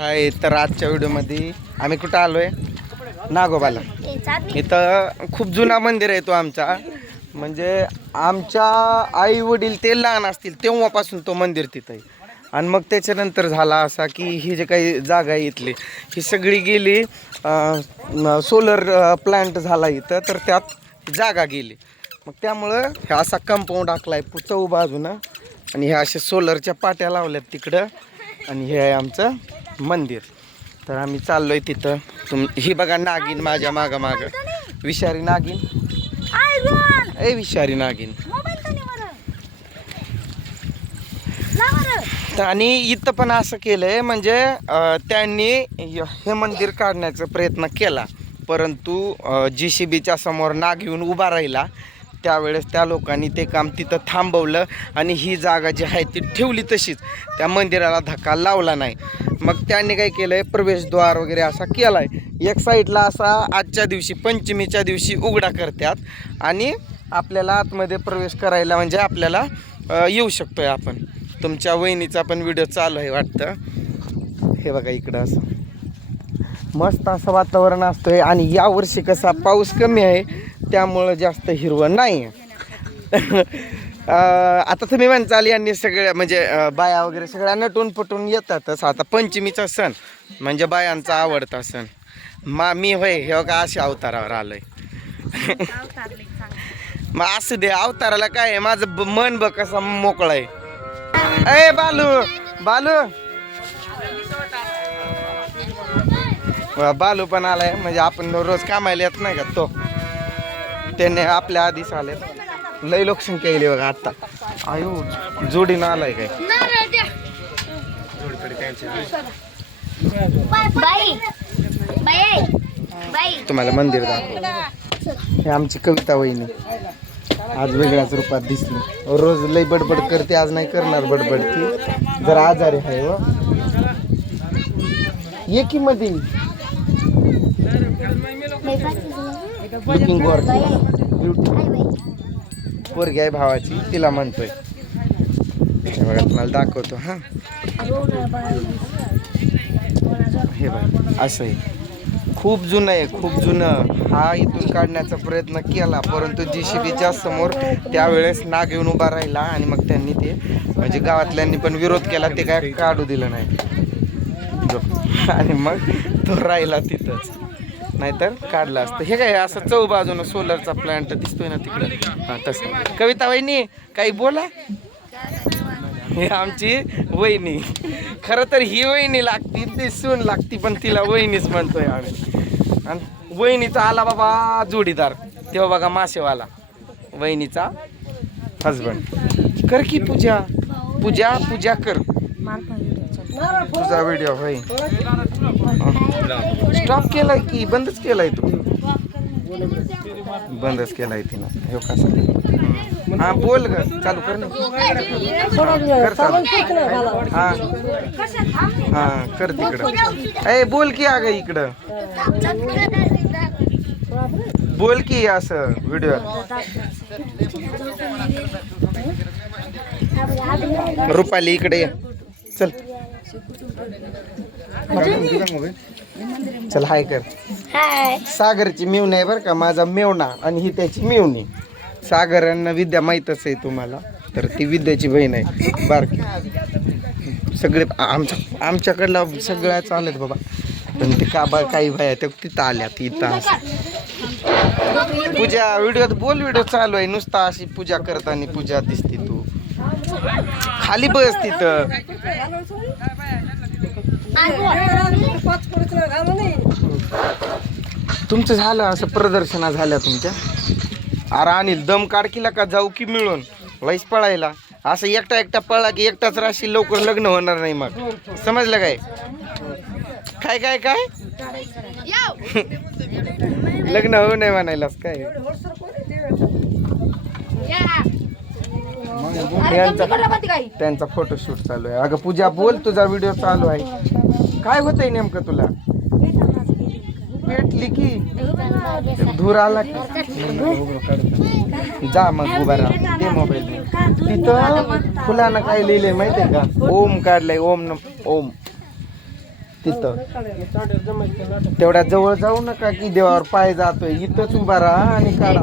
हाय तर आजच्या व्हिडिओमध्ये आम्ही कुठं आलोय? नागोबाला. इथं खूप जुना मंदिर आहे तो आमचा. म्हणजे आमच्या आई वडील ते लहान असतील तेव्हापासून तो मंदिर तिथं आहे. आणि मग त्याच्यानंतर झाला असा की ही जे काही जागा आहे इथली ही सगळी गेली सोलर प्लांट झाला इथं तर त्यात जागा गेली. मग त्यामुळं हे असा कंपाऊंड आखलाय चौ बाजूनं. आणि ह्या अशा सोलरच्या पाट्या लावल्यात तिकडं. आणि हे आहे आमचं मंदिर. तर आम्ही चाललोय तिथं. तुम ही बघा नागिन माझ्या मागं मागं. विषारी नागिन. ए विषारी नागिन. आणि इथं पण असं केलंय म्हणजे त्यांनी हे मंदिर काढण्याचा प्रयत्न केला. परंतु जी सी बीच्या समोर नाग येऊन उभा राहिला. त्यावेळेस त्या लोकांनी ते काम तिथं थांबवलं आणि ही जागा जी आहे ती ठेवली तशीच. त्या मंदिराला धक्का लावला नाही. मग त्यांनी काय केलंय? प्रवेशद्वार वगैरे असा केलाय. एक साईडला असा आजच्या दिवशी पंचमीच्या दिवशी उघडा करतात आणि आपल्याला आतमध्ये प्रवेश करायला म्हणजे आपल्याला येऊ येऊ शकतोय आपण. तुमच्या वहिनीचा पण व्हिडिओ चालू आहे वाटतं. हे बघा इकडं असं. मस्त असं वातावरण असतंय आणि यावर्षी कसा पाऊस कमी आहे त्यामुळं जास्त हिरवं नाही. आहे आता तुम्ही म्हणचाल यांनी सगळ्या म्हणजे बाया वगैरे सगळ्या नटून पटून येतातच. आता पंचमीचा सण म्हणजे बायांचा आवडता सण. मा मी होय हे का अशा अवतारावर आलोय. मग असू दे अवताराला काय आहे? माझं ब- मन बघ कसं मोकळं आहे. ए बालू बालू. बालू पण आलाय. म्हणजे आपण रोज कामायला येत नाही का? तो. त्याने आपल्या आधीच आले लय लोकसंख्या येईल बघा आता. आयो जोडीनं आलाय काय? बाई. बाई. बाई. तुम्हाला मंदिर दाखव. हे आमची कविता वहिनी. आज वेगळ्याच रूपात दिसली. रोज लय बडबड करते आज नाही करणार बडबड ती. जरा आजारी आहे व एकी मध्ये लुकिंग पोरगी आहे भावाची तिला म्हणतोय. हे बघा तुम्हाला दाखवतो हा. हे बघा असं आहे. खूप जुनं आहे खूप जुनं. हा इथून काढण्याचा प्रयत्न केला परंतु जी सी बीच्या समोर त्यावेळेस नाग येऊन उभा राहिला आणि मग त्यांनी ते म्हणजे गावातल्यांनी पण विरोध केला ते काय काढू दिलं नाही. आणि मग तो राहिला तिथंच. नाहीतर काढलं असतं. हे काय असं चौ बाजूनं सोलरचा प्लांट दिसतोय ना तिकडं? हां तसं. कविता वहिनी काही बोला. हे आमची वहिनी. खरं तर ही वहिनी लागती दिसून लागती पण तिला वहिनीच म्हणतोय आम्ही. आणि वहिनीचा आला बाबा जोडीदार. तेव्हा बघा मासेवाला. वहिनीचा हजबंड कर की पूजा. पूजा पूजा कर. तुझा व्हिडिओ होय स्टॉप केलाय की? बंदच केलाय तू. बंदच केलाय तिनं. हे कसं हा बोल ग. चालू कर ना. कर चालू. हा. हा कर तिकडं. ए बोल की अगं इकडं. बोल की असं व्हिडिओ रुपाली इकडे चल. चल हाय कर. हाय. सागरची मेवणी आहे बरं का माझा मेवणा आणि ही त्याची मेवणी. सागर यांना विद्या माहीतच आहे तुम्हाला तर ती विद्याची बहीण आहे. बारकी. सगळे आमच्या आमच्याकडला सगळ्या चालत बाबा. पण ते का बा काही बाया त्या तिथं आल्या इथं असं. पूजा व्हिडिओत बोल व्हिडिओ चालू आहे. नुसता अशी पूजा करताना पूजा दिसते तू. खाली बस तिथं. तुमचं झालं असं प्रदर्शना झाल्या तुमच्या? अरे अनिल दम काढकीला का जाऊ की मिळून? लईच पळायला. असं एकटा एकटा पळला की एकटाच राशी लवकर लग्न होणार नाही मग. समजलं काय? काय काय काय? लग्न होऊ नये म्हणायलाच काय? यांचा त्यांचा फोटोशूट चालू आहे. अगं पूजा बोल तुझा व्हिडिओ चालू आहे. काय होतंय नेमकं तुला? पेटली की? धूर आला की? जा मग उभा राहा. मोबाईल तिथं फुलानं काय लिहिलंय माहितीये का? ओम काढलंय ओम न ओम. तिथं. तेवढ्या जवळ जाऊ नका की देवावर पाय जातोय. इथंच उभा राहा आणि काढा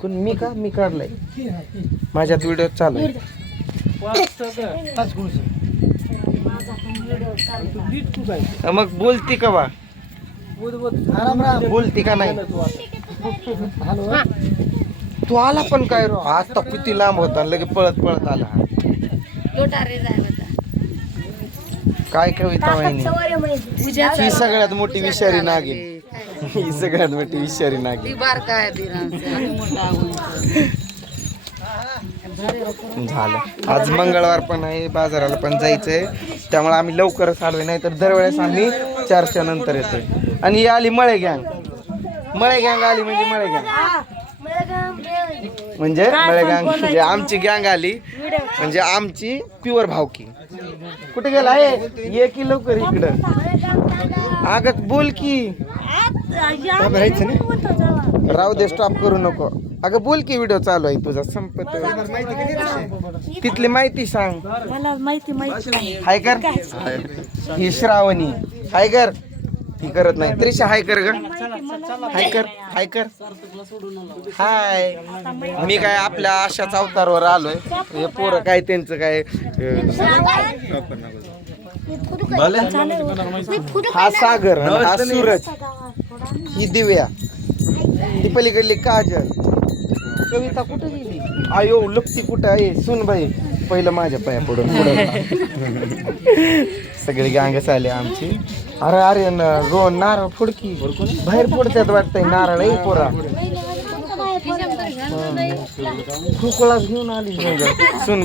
कोण मी का? मी काढलाय. माझ्यात व्हिडिओ चालू मग बोलती का बा बोलती का नाही? तू आला पण काय रो? आता किती लांब होता लगे पळत पळत आला. काय कविता वाहिनी? ही सगळ्यात मोठी विषारी नागिन. ही सगळ्यात मोठी विषारी नागिन. झालं. आज मंगळवार पण आहे बाजाराला पण जायचंय. त्यामुळे आम्ही लवकरच आलोय नाही तर दरवेळेस आम्ही चारच्या नंतर येतोय. आणि ही आली मळे गँग. मळे गँग आली म्हणजे मळे गँग. म्हणजे मळे गँग. म्हणजे आमची गँग आली. म्हणजे आमची प्युअर भावकी. कुठे गेला? आहे ये की लवकर इकडं. अगं बोल की. राहू दे स्टॉप करू नको. अगं बोल की व्हिडिओ चालू आहे तुझा संपत तिथली माहिती सांग. मला माहिती माहिती हाय कर. ही श्रावणी. हाय कर. ही करत नाही. त्रिशा हाय कर ग. हाय कर. हाय कर. हाय. मी काय आपल्या अशाच अवतारवर आलोय. हे पोरं काय त्यांचं काय हा सागर हा सूरज. ही दिव्या. ती पलीकडली काजल. कविता कुठे गेली? आयो लुकती कुठं आहे? सुन बाई पहिलं माझ्या पाया पडून सगळी गांगस आली आमची. अरे अरे न, रो नारळ फुडकी. बाहेर पडतात वाटतंय नारळ आहे पोरा. खुकळाच घेऊन आली. सुन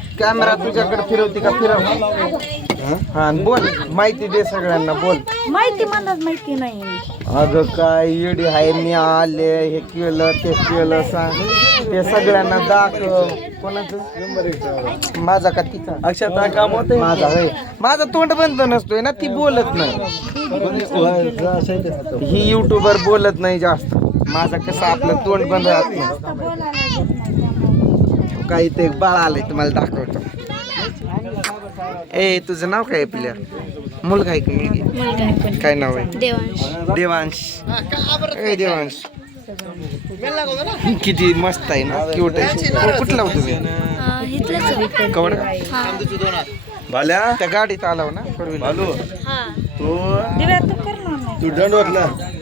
कॅमेरा तुझ्याकडे फिरवती का? फिरव. हा आणि बोल माहिती दे सगळ्यांना बोल. माहिती मला माहिती नाही. अगं काय येडी हाय मी आले हे केलं ते केलं सांग. ते सगळ्यांना दाखव. कोणाचं? माझा का तिचा? अक्षता काम होत माझा होय. माझा तोंड बंद नसतोय ना ती बोलत नाही. ही युट्यूबर बोलत नाही जास्त. माझा कसं आपलं तोंड बंद राहत नाही. काही ते बाळ आलंय तुम्हाला दाखवतो. ए तुझं नाव काय आपल्या मुलगा आहे का मुलगी? काय नाव आहे? देवांश. देवांश. ए देवांश. किती मस्त आहे ना क्यूट आहे. कुठला होतो तुम्ही? कवड? हा. भाल्या त्या गाडीत आलाव ना फोर व्हीलर हा. दिव्या तू करणार नाही हो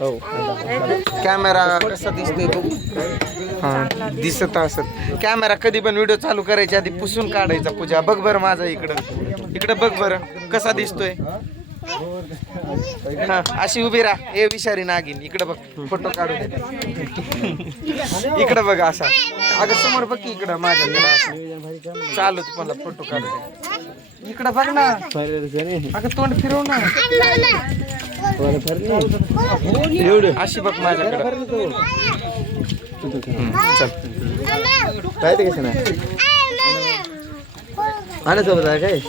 हो. कॅमेरा कसा दिसतोय बघू हा दिसत असत. कॅमेरा कधी पण व्हिडिओ चालू करायच्या आधी पुसून काढायचा पूजा. बघ बरं माझा इकडं. इकडं बघ बरं. कसा दिसतोय? हा अशी उभी राहा. ए विषारी नागिन. इकडं बघ. फोटो काढू दे. इकडं बघ असा. अगं समोर बघ की इकडं माझ्याकडं असं. चालू मला फोटो काढू दे. इकडं बघ ना. अगं तोंड फिरव ना. अशी बघ माझ्याकडे चल काय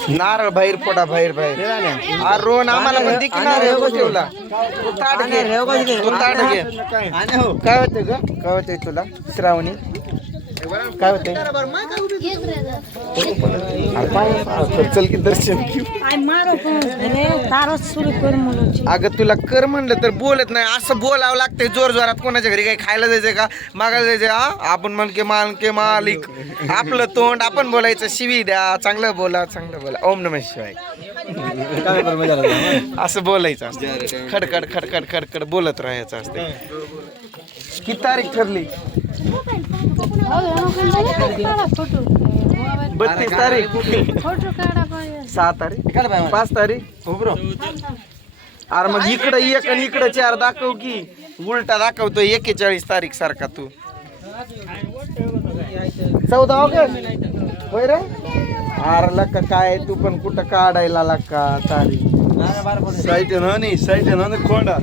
नारळ बाहेर पोटा बाहेर बाहेर आ, रोहन आम्हाला पण दे की नारळ हो ठेवला तू ताट घे तू ताट घे काय होतंय ग काय होतंय तुला श्रावणी काय चल की दर्शन अगं तुला कर म्हणलं तर बोलत नाही. असं बोलावं लागतंय जोर जोरात. कोणाच्या घरी काही खायला जायचंय का? मागायला जायचंय हा? आपण म्हण के मान के मालिक. आपलं तोंड आपण बोलायचं. शिवी द्या. चांगलं बोला चांगलं बोला. ओम नम शिवाय. असं बोलायचं असतं. खडखड खडखड खडखड बोलत राहायचं असतं. किती तारीख ठरली? बत्तीस तारीख. सहा तारीख. पाच तारीख. हो उभरो अरे मग इकडं एक आणि इकडं चार दाखव की. उलटा दाखवतो एकेचाळीस तारीख सारखा तू. चौदा ऑगस्ट. होय रे? अरे लक्का काय तू पण कुठं काढायला लक्का तारीख साईट नाही साईट न कोंडा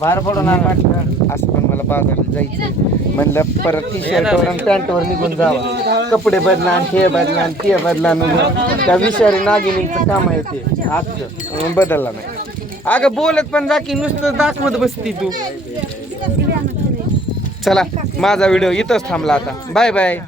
बाहेर पडून म्हटलं असं पण मला बाजारात जायचं. म्हणलं परत टी शर्टवर आणि पॅन्टवर निघून जावं. कपडे बदला आणि हे बदला आणि ते बदला त्या विषारी नागिनीचं काम आहे ते. आजचं. बदलला नाही. अगं बोलत पण जा की नुसतं दाखवत बसती तू. चला माझा व्हिडिओ इथंच थांबला आता. Bye bye